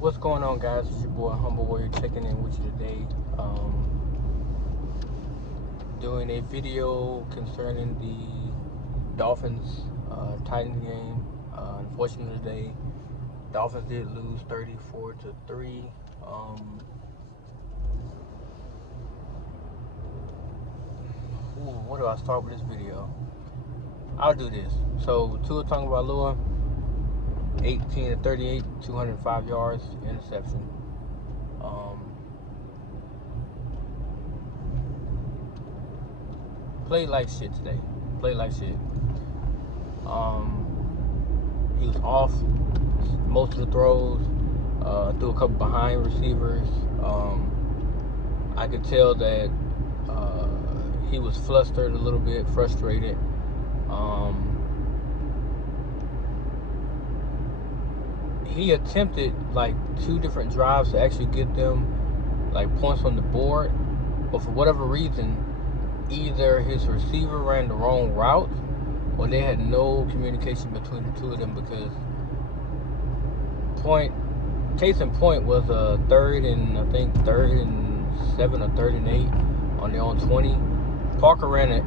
What's going on, guys? It's your boy Humble Warrior checking in with you today. Doing a video concerning the Dolphins Titans game. Unfortunately, today Dolphins did lose 34-3. Where do I start with this video? I'll do this. So Tua Tagovailoa, 18-38, 205 yards, interception. Played like shit today. Played like shit. He was off most of the throws. Threw a couple behind receivers. I could tell that he was flustered a little bit, frustrated. He attempted like 2 different drives to actually get them like points on the board, but for whatever reason, either his receiver ran the wrong route or they had no communication between the two of them, because case in point was third and 7 or 3rd and 8 on their own 20. Parker ran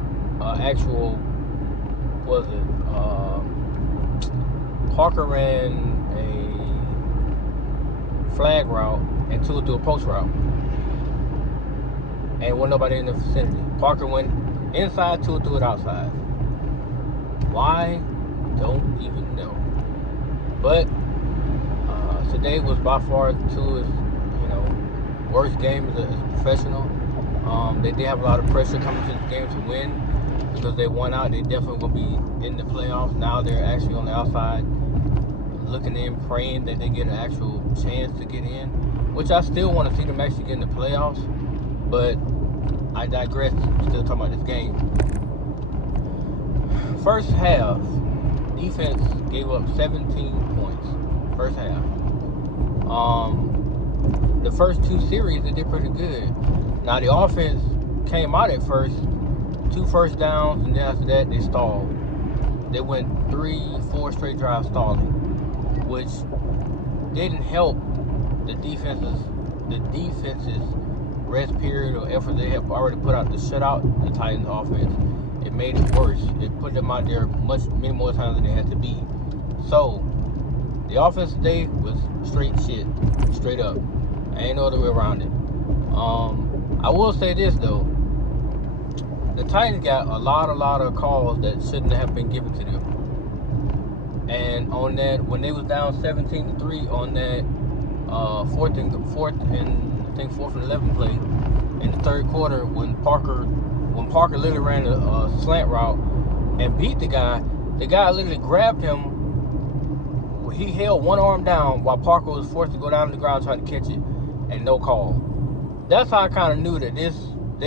Parker ran a flag route and Tua threw a post route, and wasn't nobody in the vicinity. Parker went inside, Tua threw it outside. Why? Don't even know. But today was by far Tua's, worst game as a professional. They did have a lot of pressure coming to the game to win, because they won out. They definitely will be in the playoffs. Now they're actually on the outside, looking in, praying that they get an actual chance to get in, which I still want to see them actually get in the playoffs. But I digress. Still talking about this game. First half, defense gave up 17 points. First half. The first 2 series, they did pretty good. Now the offense came out at first, 2 first downs, and then after that they stalled. They went 3-4 straight drives stalling, which didn't help the defense's rest period or effort they have already put out to shut out the Titans offense. It made it worse. It put them out there many more times than they had to be. So the offense today was straight shit, straight up. Ain't no other way around it. I will say this though, the Titans got a lot of calls that shouldn't have been given to them. And on that, when they was down 17-3 on that fourth and 11 play in the third quarter, when Parker literally ran a slant route and beat the guy literally grabbed him. He held one arm down while Parker was forced to go down to the ground trying to catch it, and no call. That's how I kind of knew that they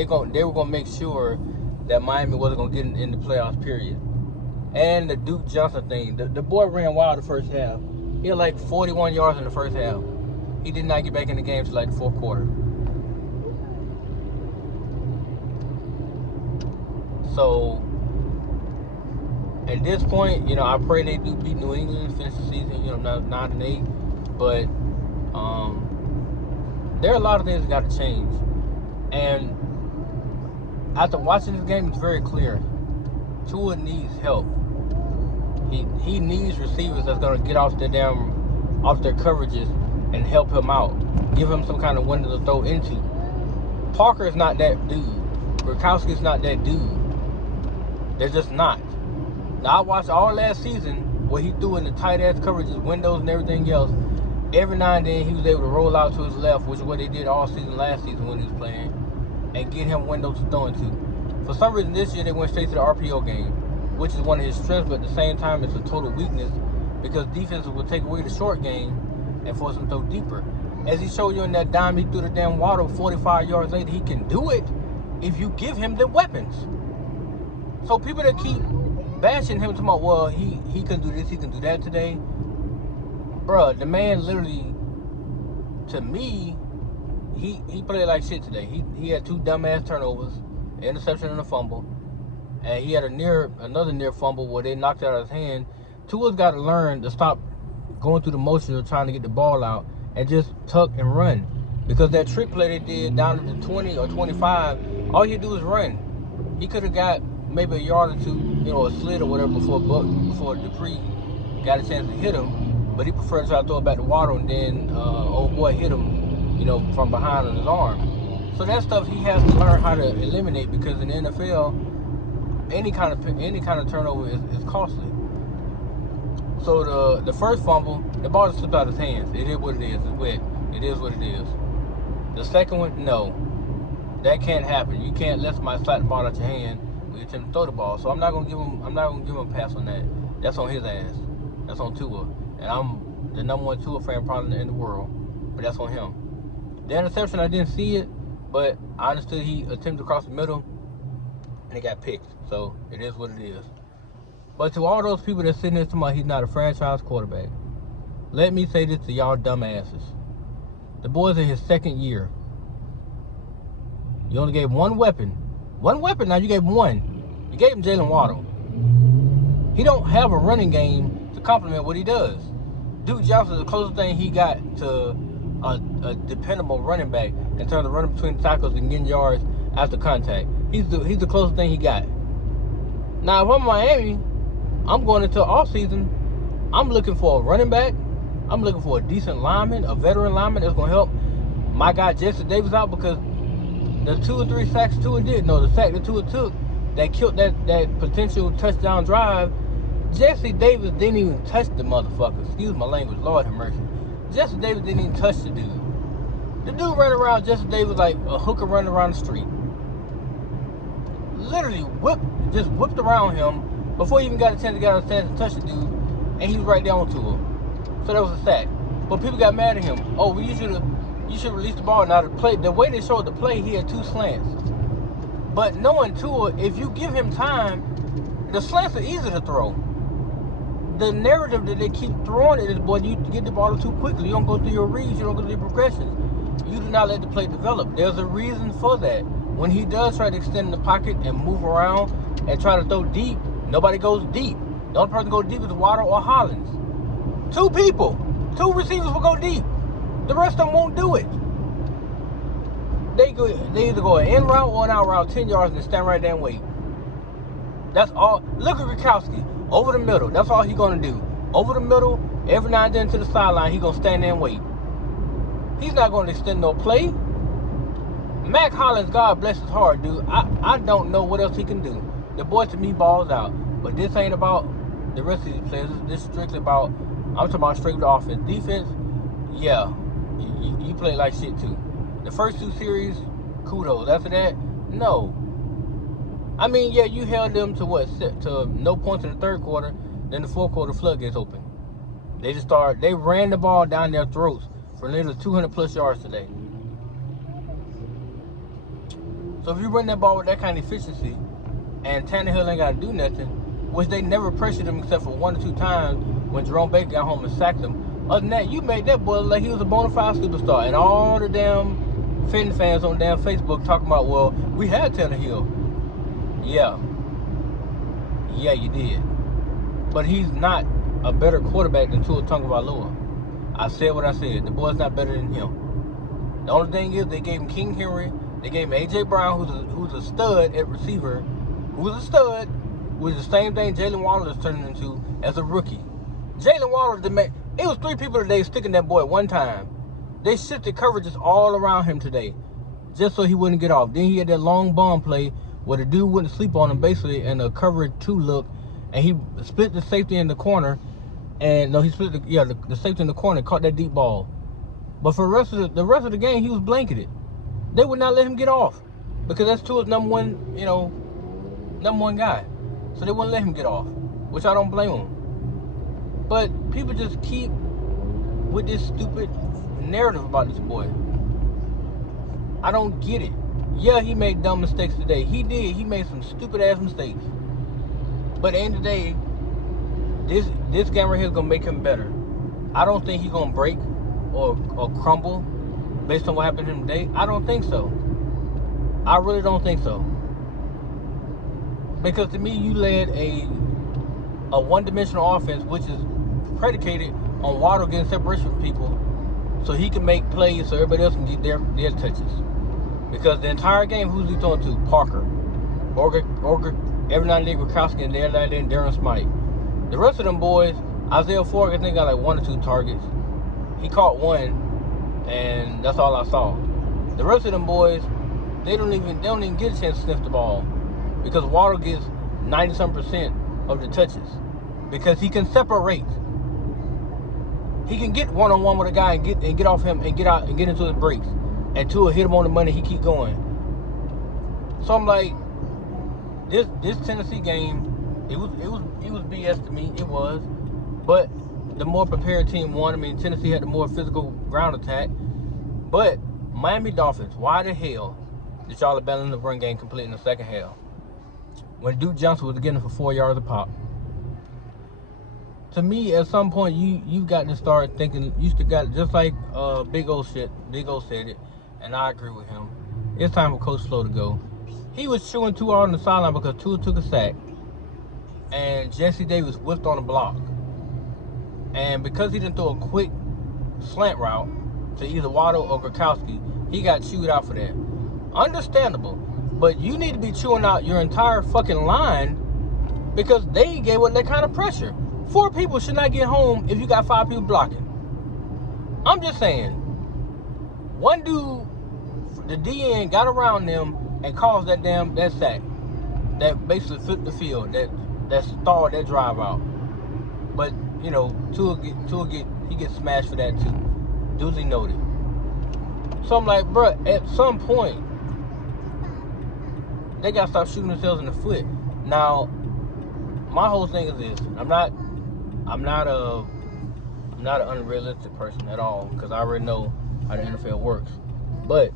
were gonna make sure that Miami wasn't gonna get in the playoffs, period. And the Duke Johnson thing, the boy ran wild the first half. He had like 41 yards in the first half. He did not get back in the game till like the fourth quarter. So at this point, I pray they do beat New England, finish the season, 9-8. But there are a lot of things that got to change. And after watching this game, it's very clear. Tua needs help. He needs receivers that's gonna get off their coverages and help him out. Give him some kind of window to throw into. Parker is not that dude. Gronkowski is not that dude. They're just not. Now I watched all last season where he threw in the tight ass coverages, windows and everything else. Every now and then he was able to roll out to his left, which is what they did all season last season when he was playing, and get him windows to throw into. For some reason this year they went straight to the RPO game, which is one of his strengths, but at the same time it's a total weakness, because defenses will take away the short game and force him to throw deeper. As he showed you in that dime he threw the damn water 45 yards later, he can do it if you give him the weapons. So people that keep bashing him, talking about, well, he can do this, he can do that today. Bruh, the man literally, to me, he played like shit today. He had 2 dumbass turnovers, an interception and a fumble. And he had another near fumble where they knocked it out of his hand. Tua's got to learn to stop going through the motion of trying to get the ball out and just tuck and run. Because that trick play they did down at the 20 or 25, all you do is run. He could have got maybe a yard or two, a slid or whatever before Dupree got a chance to hit him, but he preferred to try to throw it back to Waddle, and then old boy hit him, from behind on his arm. So that stuff he has to learn how to eliminate, because in the NFL, any kind of turnover is costly. So the first fumble, the ball just slipped out of his hands. It is what it is. It's wet. It is what it is. The second one, no, that can't happen. You can't let somebody slap the ball out your hand when you attempt to throw the ball. So I'm not gonna give him a pass on that. That's on his ass. That's on Tua, and I'm the number one Tua fan probably in the world, but that's on him. The interception, I didn't see it, but I understood he attempted to cross the middle, and it got picked. So it is what it is. But to all those people that sitting there talking about he's not a franchise quarterback, let me say this to y'all dumbasses. The boy's in his second year. You only gave one weapon. One weapon, now you gave him one. You gave him Jalen Waddle. He don't have a running game to complement what he does. Duke Johnson is the closest thing he got to a dependable running back in terms of running between tackles and getting yards after contact. He's the closest thing he got. Now, if I'm Miami, I'm going into offseason. I'm looking for a running back. I'm looking for a decent lineman, a veteran lineman that's going to help my guy Jesse Davis out, because the 2 or 3 sacks Tua did, the sack that Tua took that killed that potential touchdown drive, Jesse Davis didn't even touch the motherfucker. Excuse my language, Lord have mercy. Jesse Davis didn't even touch the dude. The dude ran around Jesse Davis like a hooker running around the street. Literally whipped around him before he even got a chance to get on his stance and touch the dude, and he was right there on to him. So that was a sack. But people got mad at him. Oh, well, you should release the ball. Now the way they showed the play, he had 2 slants. But knowing Tua, if you give him time, the slants are easy to throw. The narrative that they keep throwing at this boy, you get the ball too quickly. You don't go through your reads. You don't go through your progressions. You do not let the play develop. There's a reason for that. When he does try to extend the pocket and move around and try to throw deep, nobody goes deep. The only person to go deep is Waddle or Hollins. 2 receivers will go deep. The rest of them won't do it. They either go an in route or an out route 10 yards and stand right there and wait. That's all. Look at Rikowski. Over the middle. That's all he's going to do. Over the middle, every now and then to the sideline, he's going to stand there and wait. He's not going to extend no play. Mac Hollins, God bless his heart, dude. I don't know what else he can do. The boy, to me, balls out. But this ain't about the rest of these players. This is strictly about, I'm talking about strictly offense. Defense, yeah, you play like shit too. The first 2 series, kudos. After that, no. I mean, yeah, you held them to no points in the third quarter. Then the fourth quarter, floodgates open. They ran the ball down their throats for nearly 200 plus yards today. So if you run that ball with that kind of efficiency, and Tannehill ain't got to do nothing, which they never pressured him except for 1 or 2 times when Jerome Baker got home and sacked him. Other than that, you made that boy look like he was a bona fide superstar. And all the damn Fenton fans on damn Facebook talking about, well, we had Tannehill. Yeah, you did. But he's not a better quarterback than Tua Tagovailoa. I said what I said. The boy's not better than him. The only thing is they gave him King Henry. They gave him A.J. Brown, who's a stud at receiver. Who's a stud, which is the same thing Jalen Waddle is turning into as a rookie. Jalen Waddle, it was 3 people today sticking that boy at one time. They shifted coverages all around him today just so he wouldn't get off. Then he had that long bomb play where the dude wouldn't sleep on him basically in a coverage 2 look, and he split the safety in the corner, and no, he split the safety in the corner and caught that deep ball. But for the rest of the game, he was blanketed. They would not let him get off because that's Tua's number one guy. So they wouldn't let him get off, which I don't blame him. But people just keep with this stupid narrative about this boy. I don't get it. Yeah, he made dumb mistakes today. He did. He made some stupid ass mistakes. But at the end of the day, this game right here is gonna make him better. I don't think he's gonna break or crumble based on what happened to him today. I don't think so. I really don't think so. Because to me, you led a one-dimensional offense, which is predicated on Waddle getting separation from people, so he can make plays so everybody else can get their touches. Because the entire game, who's he throwing to? Parker. Orger, every night and then Gronkowski, and every night and then Darren Smite. The rest of them boys, Isaiah Ford, I think got like 1 or 2 targets. He caught 1, and that's all I saw. The rest of them boys, they don't even get a chance to sniff the ball, because Waddle gets 90-some% of the touches, because he can separate. He can get one-on-one with a guy and get off him and get out and get into his breaks, and Tua hit him on the money. He keep going. So I'm like, this Tennessee game, it was BS to me. It was, but the more prepared team won. I mean, Tennessee had the more physical ground attack, but Miami Dolphins, why the hell did y'all abandon the run game completely in the second half when Duke Johnson was getting for 4 yards a pop? To me, at some point, you got to start thinking. You still got, just like Big O said it, and I agree with him. It's time for Coach Flo to go. He was chewing Tua on the sideline because Tua took a sack, and Jesse Davis whipped on a block. And because he didn't throw a quick slant route to either Waddle or Gronkowski, he got chewed out for that. Understandable, but you need to be chewing out your entire fucking line, because they gave up that kind of pressure. 4 people should not get home if you got 5 people blocking. I'm just saying. One dude, the DN, got around them and caused that sack that basically flipped the field, that stalled that drive out. But you know, Tua gets smashed for that too. Duly noted. So I'm like, bruh, at some point they gotta stop shooting themselves in the foot. Now, my whole thing is this: I'm not an unrealistic person at all, because I already know how the NFL works. But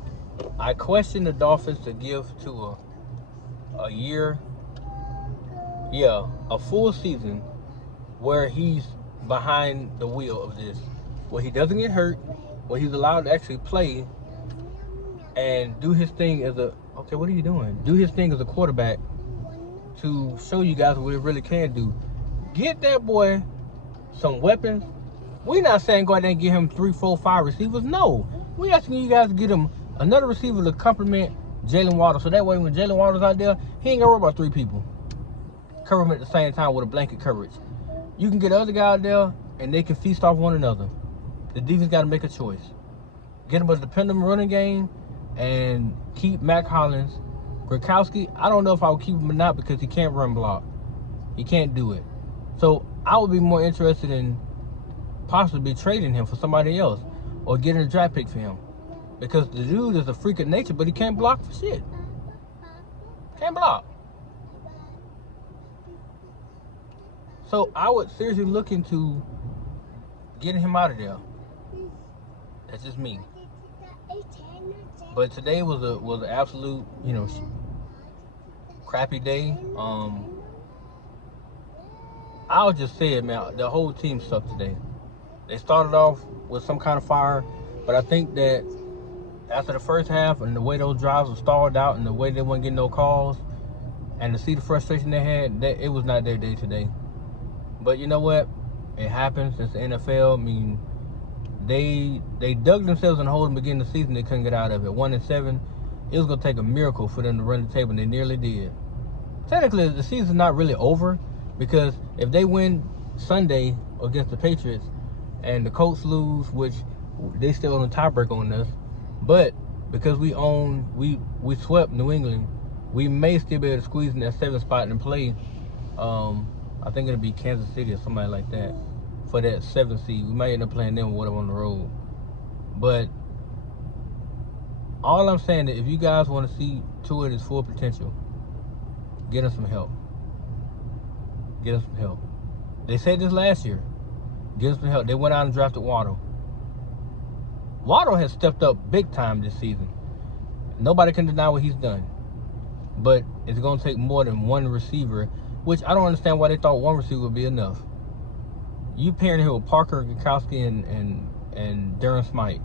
I question the Dolphins to give Tua a full season where he's behind the wheel of this, where he doesn't get hurt, where he's allowed to actually play and do his thing as a what are you doing? Do his thing as a quarterback to show you guys what he really can do. Get that boy some weapons. We're not saying go out there and get him 3, 4, 5 receivers. No. We're asking you guys to get him another receiver to complement Jalen Waddle. So that way when Jalen Waddle's out there, he ain't gonna worry about 3 people. Cover him at the same time with a blanket coverage. You can get the other guy out there and they can feast off one another. The defense got to make a choice. Get him a dependable running game and keep Mac Hollins. Gronkowski, I don't know if I would keep him or not, because he can't run block. He can't do it. So I would be more interested in possibly trading him for somebody else or getting a draft pick for him, because the dude is a freak of nature, but he can't block for shit. Can't block. So I would seriously look into getting him out of there. That's just me. But today was an absolute, crappy day. I'll just say it, man. The whole team sucked today. They started off with some kind of fire, but I think that after the first half and the way those drives were stalled out and the way they weren't getting no calls, and to see the frustration they had, it was not their day today. But you know what? It happens. It's the NFL. I mean, they dug themselves in a hole in the beginning of the season. They couldn't get out of it. 1-7. It was going to take a miracle for them to run the table, and they nearly did. Technically, the season's not really over, because if they win Sunday against the Patriots and the Colts lose, which they still on the tiebreaker on us, but because we swept New England, we may still be able to squeeze in that 7th spot and play. I think it'll be Kansas City or somebody like that for that 7th seed. We might end up playing them or whatever on the road. But all I'm saying is, if you guys want to see Tua at his full potential, get him some help. Get him some help. They said this last year. Get him some help. They went out and drafted Waddle. Waddle has stepped up big time this season. Nobody can deny what he's done. But it's going to take more than one receiver, which I don't understand why they thought one receiver would be enough. You pairing him with Parker, Gronkowski, and Darren Smite.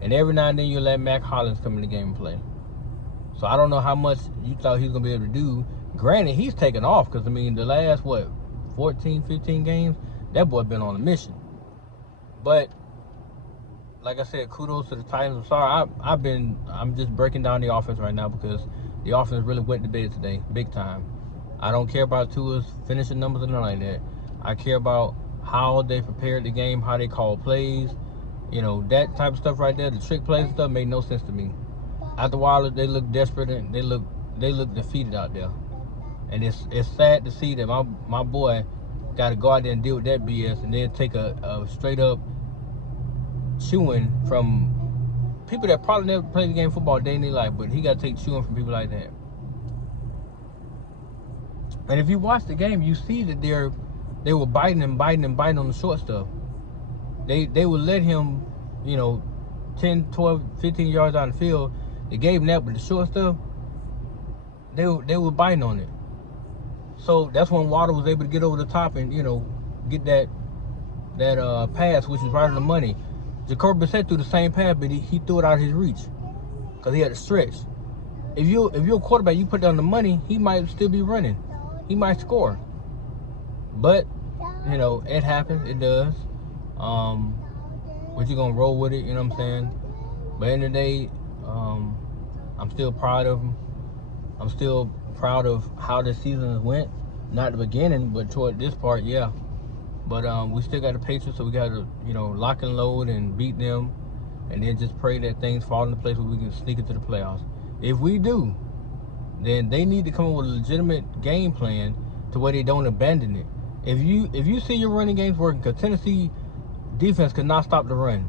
And every now and then you let Mac Hollins come in the game and play. So I don't know how much you thought he was going to be able to do. Granted, he's taken off because, the last, 14, 15 games, that boy been on a mission. But like I said, kudos to the Titans. I'm sorry, I'm just breaking down the offense right now because the offense really went to bed today, big time. I don't care about Tua's finishing numbers or nothing like that. I care about how they prepared the game, how they called plays. You know, that type of stuff right there, the trick plays and stuff made no sense to me. After a while, they look desperate and they look defeated out there. And it's sad to see that my boy got to go out there and deal with that BS and then take a straight up chewing from people that probably never played the game of football a day in their life, but he got to take chewing from people like that. And if you watch the game, you see that they were biting on the short stuff. They would let him, 10, 12, 15 yards out the field. They gave him that, but the short stuff, they were biting on it. So that's when Waddle was able to get over the top and, get that pass, which was right on the money. Jacoby Brissett threw the same pass, but he threw it out of his reach because he had to stretch. If you're a quarterback, you put down the money, he might still be running. He might score. But, it happens. It does. But you're going to roll with it, you know what I'm saying? But at the end of the day, I'm still proud of him. I'm still proud of how the season went. Not the beginning, but toward this part, yeah. But we still got the Patriots, so we got to, lock and load and beat them. And then just pray that things fall into place where we can sneak into the playoffs. If we do, then they need to come up with a legitimate game plan to where they don't abandon it. If you see your running games working, because Tennessee defense could not stop the run.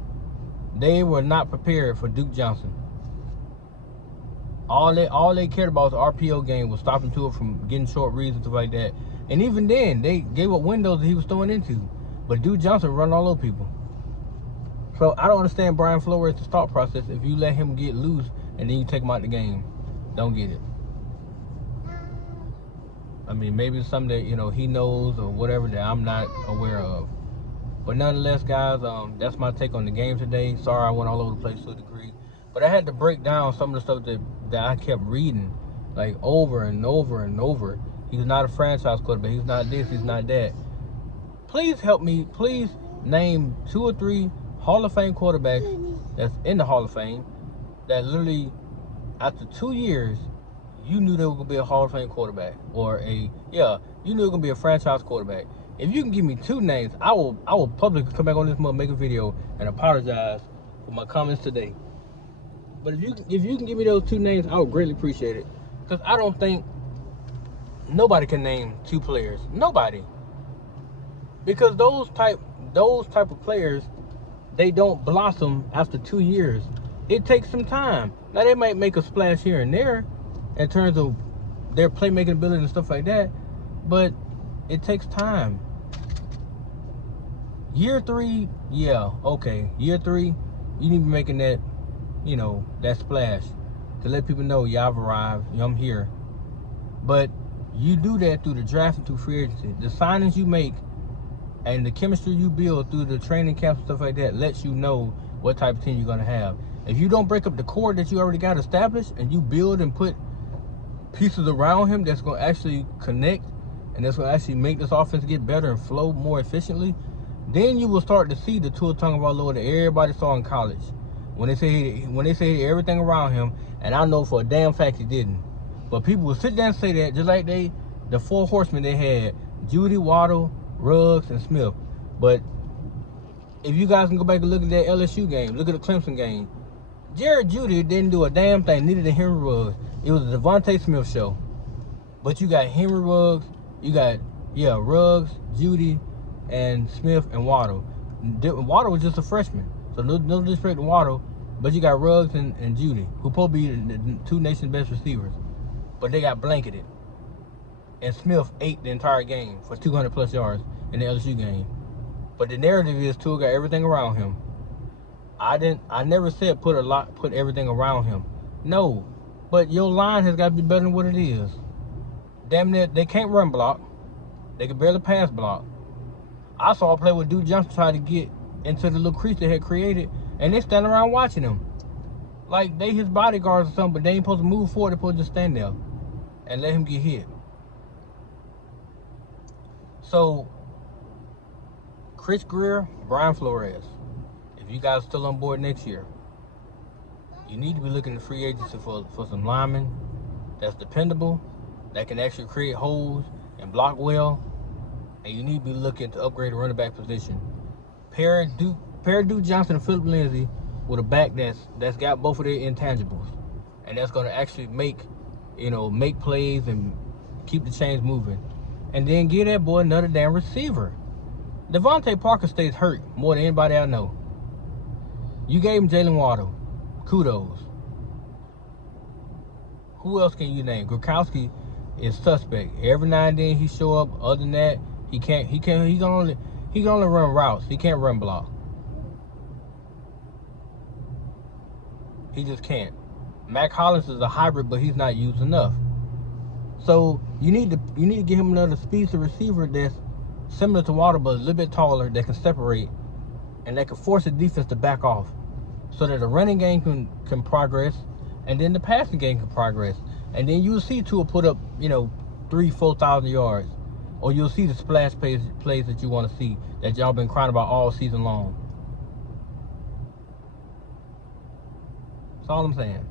They were not prepared for Duke Johnson. All they cared about was the RPO game, was stopping Tua from getting short reads and stuff like that. And even then, they gave up windows that he was throwing into. But Duke Johnson run all over people. So I don't understand Brian Flores' thought process if you let him get loose and then you take him out the game. Don't get it. I mean, maybe it's something that, he knows or whatever that I'm not aware of. But nonetheless, guys, that's my take on the game today. Sorry I went all over the place to a degree. But I had to break down some of the stuff that I kept reading, like over and over and over. He's not a franchise quarterback. He's not this. He's not that. Please help me. Please name 2 or 3 Hall of Fame quarterbacks that's in the Hall of Fame that literally, after 2 years, you knew they were going to be a Hall of Fame quarterback. Or you knew they were going to be a franchise quarterback. If you can give me 2 names, I will publicly come back on this month, make a video, and apologize for my comments today. But if you can give me those 2 names, I would greatly appreciate it. Because I don't think nobody can name 2 players. Nobody. Because those type of players, they don't blossom after 2 years. It takes some time. Now they might make a splash here and there in terms of their playmaking ability and stuff like that, but it takes time. Year 3, yeah, okay. Year 3, you need to be making that, that splash to let people know, yeah, I've arrived, I'm here. But you do that through the draft and through free agency. The signings you make and the chemistry you build through the training camps and stuff like that lets you know what type of team you're going to have. If you don't break up the core that you already got established and you build and put pieces around him that's going to actually connect and that's going to actually make this offense get better and flow more efficiently, then you will start to see the Tua Tagovailoa that everybody saw in college. When they say everything around him, and I know for a damn fact he didn't. But people will sit there and say that just like the 4 horsemen they had, Judy, Waddle, Ruggs, and Smith. But if you guys can go back and look at that LSU game, look at the Clemson game, Jared Judy didn't do a damn thing, neither did Henry Ruggs. It was a Devontae Smith show. But you got Henry Ruggs, you got, Ruggs, Judy, and Smith, and Waddle. Waddle was just a freshman, so no disrespect to Waddle, but you got Ruggs and Judy, who supposed to be the 2 nation's best receivers. But they got blanketed. And Smith ate the entire game for 200+ yards in the LSU game. But the narrative is Tua got everything around him. I never said put everything around him. No. But your line has got to be better than what it is. Damn near, they can't run block. They can barely pass block. I saw a play where Duke Johnson tried to get into the little crease they had created, and they stand around watching him. Like they his bodyguards or something, but they ain't supposed to move forward. They're supposed to just stand there and let him get hit. So, Chris Greer, Brian Flores. If if you guys are still on board next year, you need to be looking to free agency for some linemen that's dependable, that can actually create holes and block well, and you need to be looking to upgrade the running back position. Pair Duke Johnson and Philip Lindsay with a back that's got both of their intangibles, and that's going to actually make plays and keep the chains moving. And then give that boy another damn receiver. Devontae Parker stays hurt more than anybody I know. You gave him Jalen Waddle. Kudos. Who else can you name? Gronkowski is suspect. Every now and then he show up. Other than that, he can only run routes. He can't run block. He just can't. Mac Hollins is a hybrid, but he's not used enough. So you need to give him another speedster receiver that's similar to Waddle, but a little bit taller, that can separate and that can force the defense to back off, so that the running game can progress, and then the passing game can progress, and then you'll see Tua put up 3,000-4,000 yards, or you'll see the splash plays that you want to see, that y'all been crying about all season long. That's all I'm saying.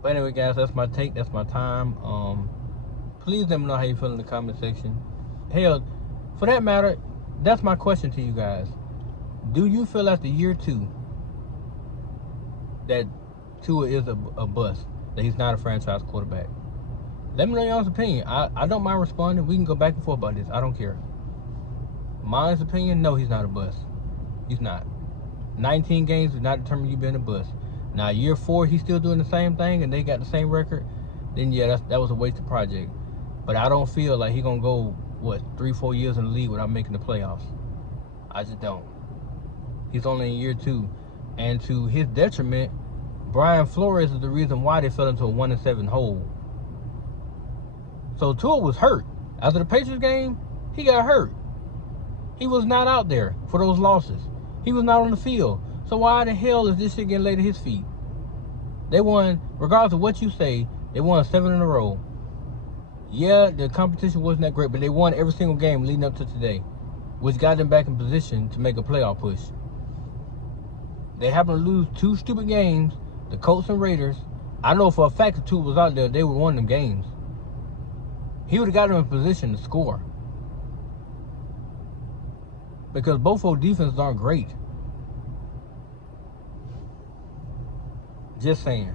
But anyway, guys, that's my take. That's my time. Please let me know how you feel in the comment section. Hell, for that matter, that's my question to you guys. Do you feel after year 2 that Tua is a bust, that he's not a franchise quarterback? Let me know your honest opinion. I don't mind responding. We can go back and forth about this. I don't care. My honest opinion, no, he's not a bust. He's not. 19 games does not determine you being a bust. Now, year 4, he's still doing the same thing, and they got the same record, then yeah, that was a wasted project. But I don't feel like he's going to go, 3-4 years in the league without making the playoffs. I just don't. He's only in year 2. And to his detriment, Brian Flores is the reason why they fell into a 1-7 hole. So Tua was hurt. After the Patriots game, he got hurt. He was not out there for those losses. He was not on the field. So why the hell is this shit getting laid at his feet? They won, regardless of what you say, they won 7 in a row. Yeah, the competition wasn't that great, but they won every single game leading up to today, which got them back in position to make a playoff push. They happened to lose 2 stupid games, the Colts and Raiders. I know for a fact if Tua was out there, they would have won them games. He would have got them in position to score. Because both of those defenses aren't great. Just saying.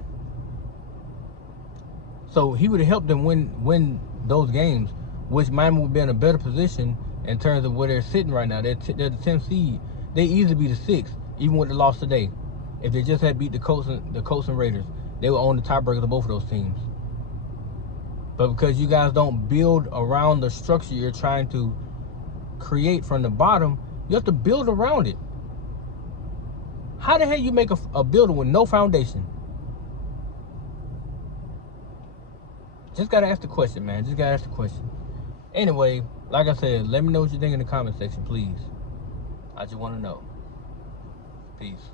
So he would have helped them win those games, which Miami would be in a better position in terms of where they're sitting right now. They're the 10th seed. They easily be the 6th, even with the loss today. If they just had beat the Colts and Raiders, they would own the tiebreakers of both of those teams. But because you guys don't build around the structure you're trying to create from the bottom, you have to build around it. How the hell you make a building with no foundation? Just gotta ask the question, man. Just gotta ask the question. Anyway, like I said, let me know what you think in the comment section, please. I just want to know. Peace.